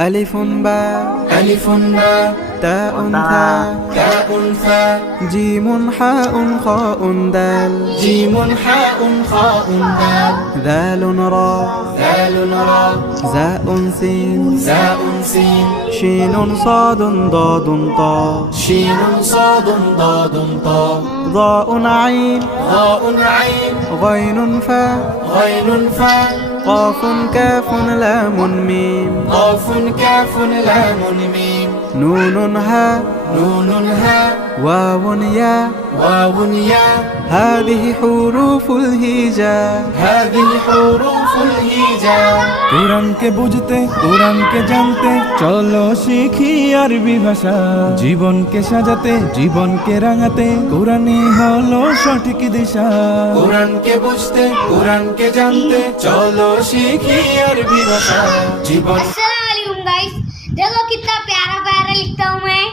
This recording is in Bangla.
ألف باء ألف باء تاء ثاء تاء ثاء جيم حاء خاء دال جيم حاء خاء دال ذال راء ذال راء زاء سين زاء سين شين صاد ضاد طاء شين صاد ضاد طاء ضاء عين ضاء عين غين فاء غين فاء قاف كاف لام ميم قاف كاف لام ميم نون هاء نون هاء واو ياء واو ياء هذه حروف الهجاء هذه حروف الهجاء কোরআনকে বুঝতে কোরআনকে জানতে চলো শিখি আরবি ভাষা জীবনকে সাজাতে জীবনকে রাঙাতে কোরআনই হলো সঠিক দিশা कुरान के बुझते कुरान के जानते चलो सीखी अरबी भाषा जीवन। अस्सलाम वालेकुम गाइस, देखो कितना प्यारा प्यारा लिखता हूँ मैं।